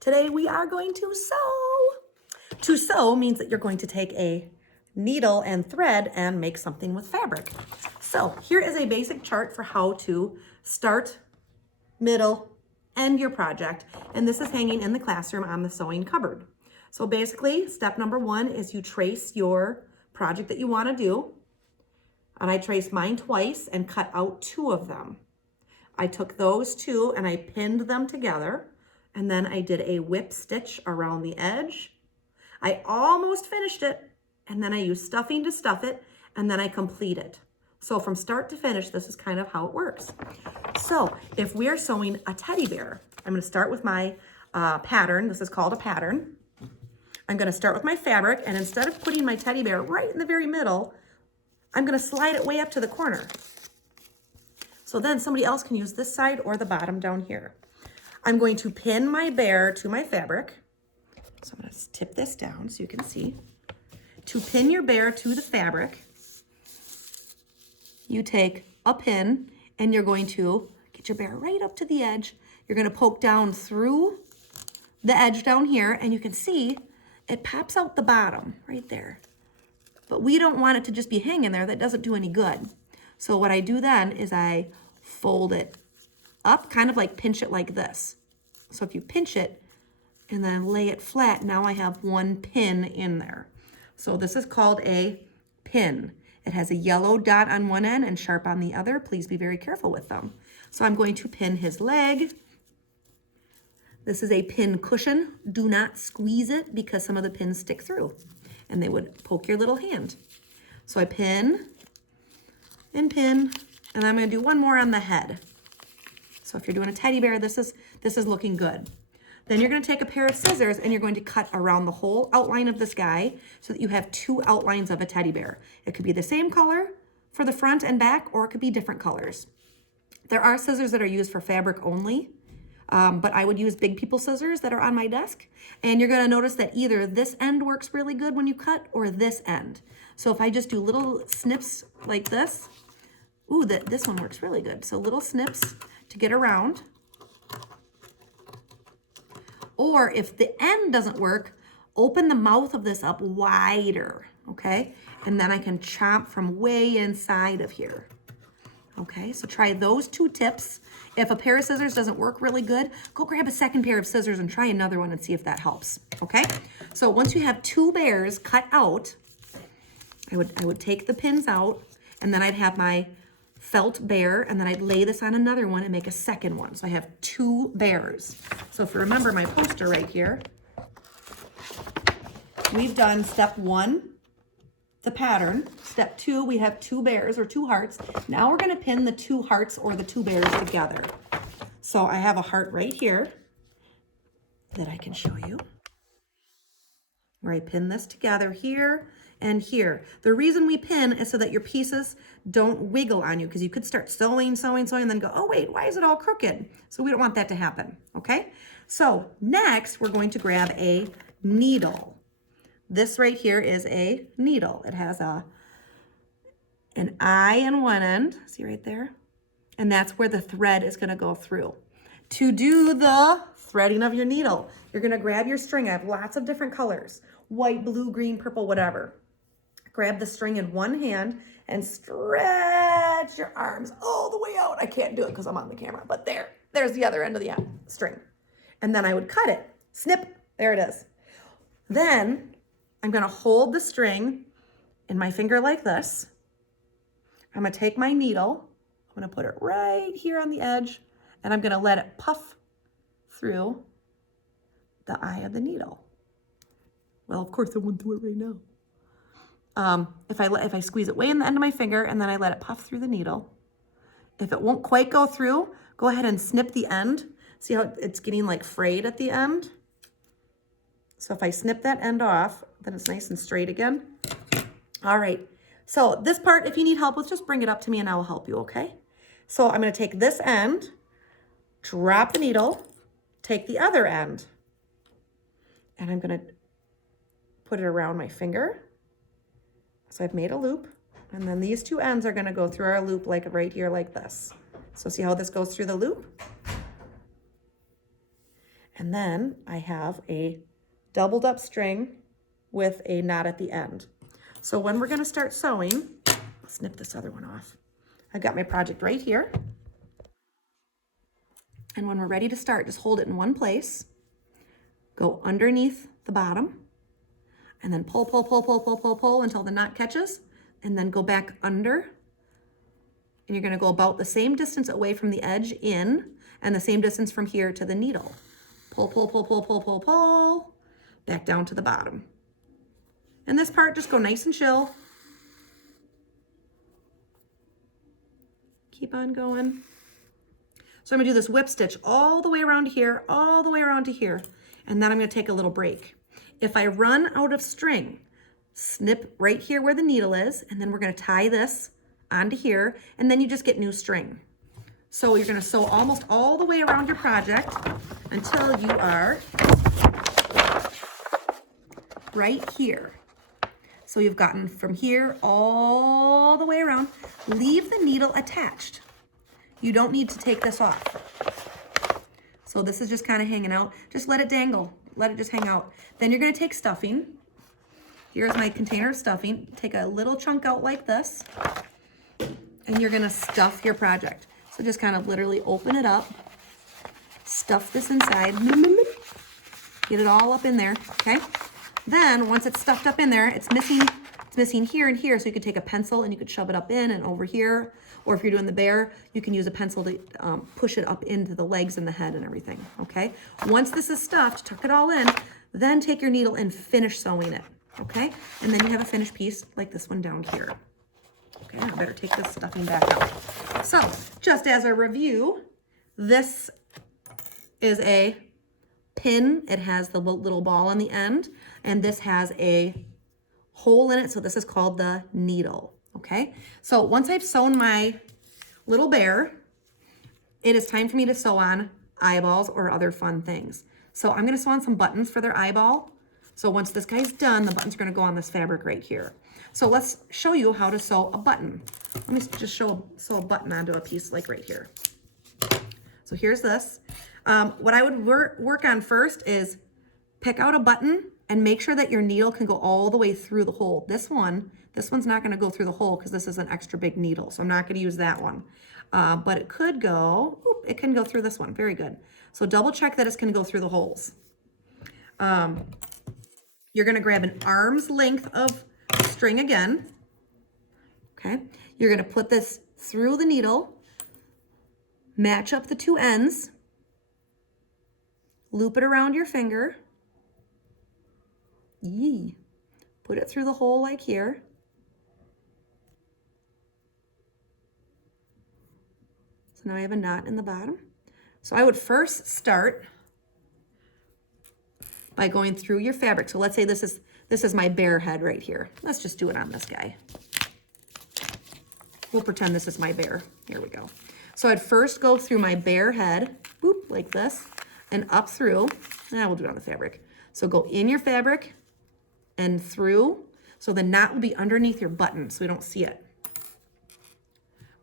Today we are going to sew. To sew means that you're going to take a needle and thread and make something with fabric. So here is a basic chart for how to start, middle, end your project. And this is hanging in the classroom on the sewing cupboard. So basically, step number one is you trace your project that you want to do. And I traced mine twice and cut out two of them. I took those two and I pinned them together. And then I did a whip stitch around the edge. I almost finished it. And then I used stuffing to stuff it. And then I complete it. So from start to finish, this is kind of how it works. So if we're sewing a teddy bear, I'm going to start with my pattern. This is called a pattern. I'm going to start with my fabric. And instead of putting my teddy bear right in the very middle, I'm going to slide it way up to the corner. So then somebody else can use this side or the bottom down here. I'm going to pin my bear to my fabric. So I'm going to tip this down so you can see. To pin your bear to the fabric, you take a pin and you're going to get your bear right up to the edge. You're going to poke down through the edge down here, and you can see it pops out the bottom right there. But we don't want it to just be hanging there. That doesn't do any good. So what I do then is I fold it up, kind of like pinch it like this. So if you pinch it and then lay it flat, now I have one pin in there. So this is called a pin. It has a yellow dot on one end and sharp on the other. Please be very careful with them. So I'm going to pin his leg. This is a pin cushion. Do not squeeze it because some of the pins stick through and they would poke your little hand. So I pin and pin, and I'm going to do one more on the head. So if you're doing a teddy bear, this is looking good. Then you're going to take a pair of scissors and you're going to cut around the whole outline of this guy so that you have two outlines of a teddy bear. It could be the same color for the front and back, or it could be different colors. There are scissors that are used for fabric only, but I would use Big People scissors that are on my desk. And you're going to notice that either this end works really good when you cut or this end. So if I just do little snips like this, ooh, this one works really good. So little snips to get around. Or if the end doesn't work, open the mouth of this up wider, okay? And then I can chomp from way inside of here. Okay, so try those two tips. If a pair of scissors doesn't work really good, go grab a second pair of scissors and try another one and see if that helps, okay? So once you have two bears cut out, I would take the pins out, and then I'd have my felt bear, and then I'd lay this on another one and make a second one. So I have two bears. So if you remember my poster right here, we've done step one, the pattern. Step two, we have two bears or two hearts. Now we're going to pin the two hearts or the two bears together. So I have a heart right here that I can show you, where I pin this together here and here. The reason we pin is so that your pieces don't wiggle on you, because you could start sewing, and then go, oh wait, why is it all crooked? So we don't want that to happen, okay? So next, we're going to grab a needle. This right here is a needle. It has an eye on one end, see right there? And that's where the thread is gonna go through. To do the threading of your needle, you're gonna grab your string. I have lots of different colors, white, blue, green, purple, whatever. Grab the string in one hand and stretch your arms all the way out. I can't do it because I'm on the camera, but there's the other end of the string. And then I would cut it, snip, there it is. Then I'm gonna hold the string in my finger like this. I'm gonna take my needle, I'm gonna put it right here on the edge, and I'm gonna let it puff through the eye of the needle. Well, of course I won't do it right now. If I squeeze it way in the end of my finger and then I let it puff through the needle, if it won't quite go through, go ahead and snip the end. See how it's getting like frayed at the end? So if I snip that end off, then it's nice and straight again. All right, so this part, if you need help with, just bring it up to me and I will help you, okay? So I'm gonna take this end, drop the needle, take the other end, and I'm gonna put it around my finger. So I've made a loop, and then these two ends are gonna go through our loop like right here like this. So see how this goes through the loop? And then I have a doubled up string with a knot at the end. So when we're gonna start sewing, I'll snip this other one off. I've got my project right here. And when we're ready to start, just hold it in one place, go underneath the bottom, and then pull, pull, pull, pull, pull, pull, pull until the knot catches, and then go back under. And you're gonna go about the same distance away from the edge in, and the same distance from here to the needle. Pull, pull, pull, pull, pull, pull, pull, back down to the bottom. And this part, just go nice and chill. Keep on going. So I'm gonna do this whip stitch all the way around here, all the way around to here, and then I'm gonna take a little break. If I run out of string, snip right here where the needle is, and then we're gonna tie this onto here, and then you just get new string. So you're gonna sew almost all the way around your project until you are right here. So you've gotten from here all the way around. Leave the needle attached. You don't need to take this off. So this is just kind of hanging out. Just let it dangle. Let it just hang out. Then you're gonna take stuffing. Here's my container of stuffing. Take a little chunk out like this, and you're gonna stuff your project. So just kind of literally open it up, stuff this inside, get it all up in there, okay? Then once it's stuffed up in there, it's missing here and here, so you could take a pencil and you could shove it up in and over here, or if you're doing the bear, you can use a pencil to push it up into the legs and the head and everything, okay? Once this is stuffed, tuck it all in, then take your needle and finish sewing it, okay? And then you have a finished piece like this one down here. Okay, I better take this stuffing back out. So, just as a review, this is a pin. It has the little ball on the end, and this has a hole in it, so this is called the needle, okay? So once I've sewn my little bear, it is time for me to sew on eyeballs or other fun things. So I'm gonna sew on some buttons for their eyeball. So once this guy's done, the buttons are gonna go on this fabric right here. So let's show you how to sew a button. Let me just sew a button onto a piece like right here. So here's this. What I would work on first is pick out a button and make sure that your needle can go all the way through the hole. This one's not gonna go through the hole because this is an extra big needle, so I'm not gonna use that one. But it could go, it can go through this one, very good. So double check that it's gonna go through the holes. You're gonna grab an arm's length of string again, okay? You're gonna put this through the needle, match up the two ends, loop it around your finger, put it through the hole like here. So now I have a knot in the bottom. So I would first start by going through your fabric. So let's say this is my bear head right here. Let's just do it on this guy. We'll pretend this is my bear. Here we go. So I'd first go through my bear head, boop, like this, and up through. We'll do it on the fabric. So go in your fabric and through. So the knot will be underneath your button so we don't see it.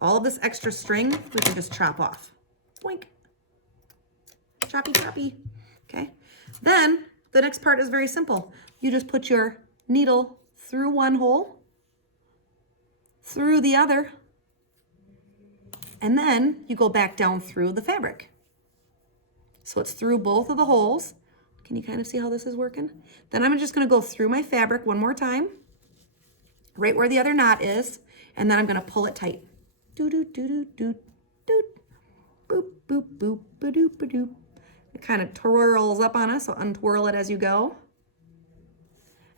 All of this extra string, we can just chop off. Boink. Choppy, choppy. Okay. Then the next part is very simple. You just put your needle through one hole, through the other, and then you go back down through the fabric. So it's through both of the holes. Can you kind of see how this is working? Then I'm just gonna go through my fabric one more time, right where the other knot is, and then I'm gonna pull it tight. Doo doo doo doo doo doo. Boop boop boop ba doop ba doop. It kind of twirls up on us, so untwirl it as you go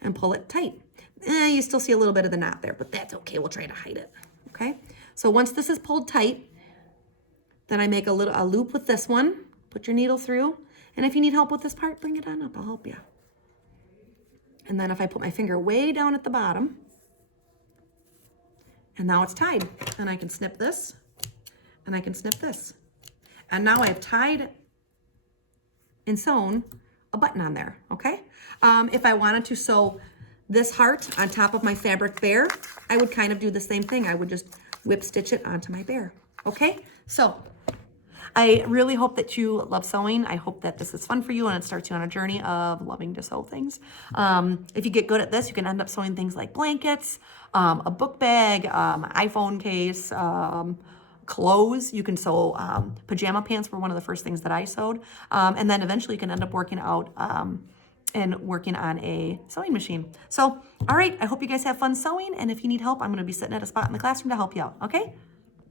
and pull it tight. You still see a little bit of the knot there, but that's okay. We'll try to hide it, okay? So once this is pulled tight, then I make a loop with this one, put your needle through, and if you need help with this part, bring it on up, I'll help you. And then if I put my finger way down at the bottom, and now it's tied, and I can snip this, and I can snip this. And now I've tied and sewn a button on there, okay? If I wanted to sew this heart on top of my fabric bear, I would kind of do the same thing. I would just whip stitch it onto my bear, okay? So I really hope that you love sewing. I hope that this is fun for you and it starts you on a journey of loving to sew things. If you get good at this, you can end up sewing things like blankets, a book bag, iPhone case, clothes. You can sew pajama pants were one of the first things that I sewed. And then eventually you can end up working out and working on a sewing machine. So, all right, I hope you guys have fun sewing. And if you need help, I'm going to be sitting at a spot in the classroom to help you out. Okay?